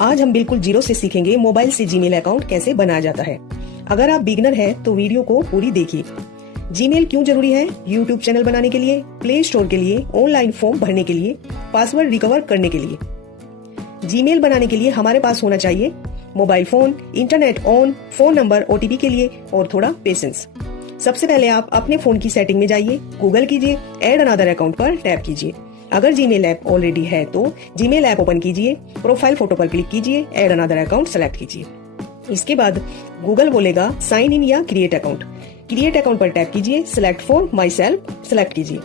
आज हम बिल्कुल जीरो से सीखेंगे मोबाइल से जीमेल अकाउंट कैसे बनाया जाता है। अगर आप बिगिनर हैं तो वीडियो को पूरी देखिए। जीमेल क्यों जरूरी है? यूट्यूब चैनल बनाने के लिए, प्ले स्टोर के लिए, ऑनलाइन फॉर्म भरने के लिए, पासवर्ड रिकवर करने के लिए। जीमेल बनाने के लिए हमारे पास होना चाहिए mobile phone, internet on, phone number, OTP के लिए और थोड़ा पेशेंस। सबसे पहले आप अपने फोन की सेटिंग में जाइए, गूगल कीजिए, ऐड अनदर अकाउंट पर टैप कीजिए। अगर जीमेल ऐप ऑलरेडी है तो जीमेल ऐप ओपन कीजिए, प्रोफाइल फोटो पर क्लिक कीजिए, ऐड अनदर अकाउंट सेलेक्ट कीजिए। इसके बाद गूगल बोलेगा साइन इन या क्रिएट अकाउंट। क्रिएट अकाउंट पर टैप कीजिए, select for my self select कीजिए।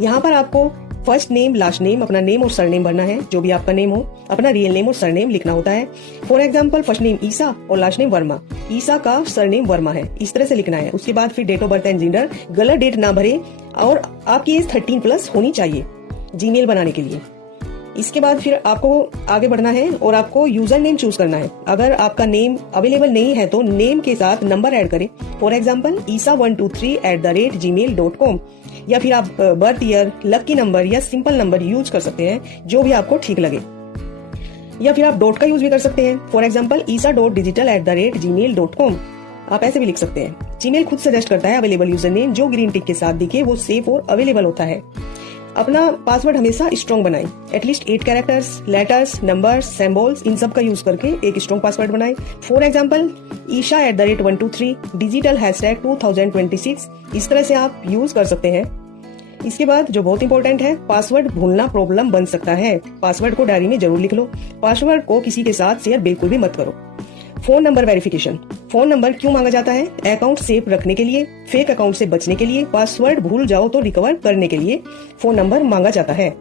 यहाँ पर आपको फर्स्ट नेम, लास्ट नेम, अपना नेम और सरनेम भरना है। जो भी आपका नेम हो, अपना रियल नेम और सरनेम लिखना होता है। फॉर एग्जाम्पल फर्स्ट नेम ईसा और लास्ट नेम वर्मा। ईसा का सरनेम वर्मा है, इस तरह से लिखना है। उसके बाद फिर date of birth and gender, गलत डेट ना भरे और आपकी एज 13+ होनी चाहिए जीमेल बनाने के लिए। इसके बाद फिर आपको आगे बढ़ना है और आपको यूजर नेम चूज करना है। अगर आपका नेम अवेलेबल नहीं है तो नेम के साथ नंबर ऐड करें। फॉर एग्जाम्पल isa123@gmail.com या फिर आप बर्थ ईयर, लकी नंबर या सिंपल नंबर यूज कर सकते हैं, जो भी आपको ठीक लगे। या फिर आप डॉट का यूज भी कर सकते हैं। फॉर एग्जाम्पल isa.digital@gmail.com आप ऐसे भी लिख सकते हैं। जीमेल खुद सजेस्ट करता है अवेलेबल यूजर नेम, जो ग्रीन टिक के साथ दिखे वो सेफ और अवेलेबल होता है। अपना पासवर्ड हमेशा स्ट्रॉन्ग बनाएं। At least 8 characters, letters, numbers, symbols, इन सब का यूज करके एक स्ट्रॉन्ग पासवर्ड बनाएं। फॉर एग्जाम्पल isha@123 डिजिटल #2026 इस तरह से आप यूज कर सकते हैं। इसके बाद जो बहुत इंपॉर्टेंट है, पासवर्ड भूलना प्रॉब्लम बन सकता है। पासवर्ड को डायरी में जरूर लिख लो। पासवर्ड को किसी के साथ शेयर बिल्कुल भी मत करो। Phone number verification. Phone number क्यों मांगा जाता है? अकाउंट सेफ रखने के लिए, फेक अकाउंट से बचने के लिए, पासवर्ड भूल जाओ तो रिकवर करने के लिए फोन नंबर मांगा जाता है।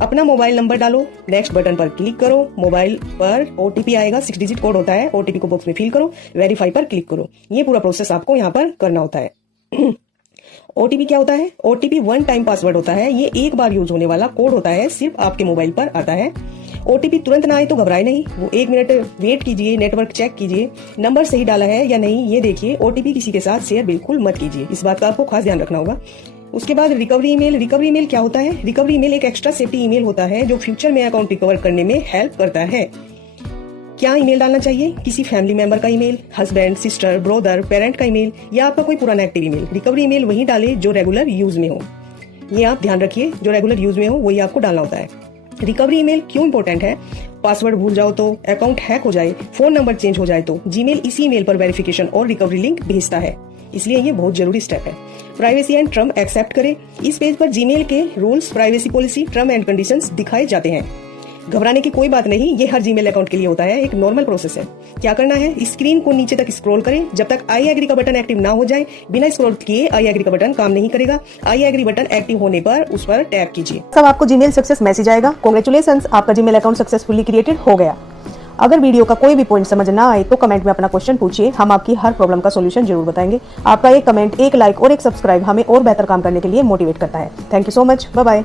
अपना मोबाइल नंबर डालो, नेक्स्ट बटन पर क्लिक करो। मोबाइल पर ओटीपी आएगा, 6 डिजिट कोड होता है। ओटीपी को बॉक्स में फिल करो, वेरीफाई पर क्लिक करो। ये पूरा प्रोसेस आपको यहाँ पर करना होता है। ओटीपी क्या होता है? ओटीपी 1 टाइम पासवर्ड होता है। ये एक बार यूज होने वाला कोड होता है, सिर्फ आपके मोबाइल पर आता है। ओटीपी तुरंत ना आए तो घबराए नहीं, वो 1 मिनट वेट कीजिए, नेटवर्क चेक कीजिए, नंबर सही डाला है या नहीं ये देखिए। ओटीपी किसी के साथ शेयर बिल्कुल मत कीजिए, इस बात का आपको खास ध्यान रखना होगा। उसके बाद रिकवरी ईमेल। रिकवरी ईमेल क्या होता है? रिकवरी ईमेल एक एक्स्ट्रा सेफ्टी ईमेल होता है जो फ्यूचर में अकाउंट रिकवर करने में हेल्प करता है। क्या ईमेल डालना चाहिए? किसी फैमिली मेंबर का email, husband, sister, brother, parent का ईमेल या आपका कोई पुराना एक्टिव ईमेल। रिकवरी ईमेल वही डाले जो रेगुलर यूज में हो। ये आप ध्यान रखिए, जो रेगुलर यूज में हो वही आपको डालना होता है। रिकवरी ईमेल क्यों इंपॉर्टेंट है? पासवर्ड भूल जाओ तो, अकाउंट हैक हो जाए, फोन नंबर चेंज हो जाए तो जीमेल इसी ईमेल पर वेरिफिकेशन और रिकवरी लिंक भेजता है, इसलिए ये बहुत जरूरी स्टेप है। प्राइवेसी एंड टर्म एक्सेप्ट करें। इस पेज पर जीमेल के rules, privacy policy, term and conditions दिखाए जाते हैं। घबराने की कोई बात नहीं, ये हर जीमेल अकाउंट के लिए होता है, एक नॉर्मल प्रोसेस है। क्या करना है? स्क्रीन को नीचे तक स्क्रॉल करें जब तक आई एग्री का बटन एक्टिव ना हो जाए। बिना स्क्रॉल किए आई एग्री का बटन काम नहीं करेगा। आई एग्री बटन एक्टिव होने पर उस पर टैप कीजिए। सब आपको जीमेल सक्सेस मैसेज आएगा, कांग्रेचुलेशंस, आपका जीमेल अकाउंट सक्सेसफुली क्रिएटेड हो गया। अगर वीडियो का कोई भी पॉइंट समझ ना आए तो कमेंट में अपना क्वेश्चन पूछिए, हम आपकी हर प्रॉब्लम का सोल्यूशन जरूर बताएंगे। आपका एक कमेंट, एक लाइक और एक सब्सक्राइब हमें और बेहतर काम करने के लिए मोटिवेट करता है। Thank you so much, bye bye.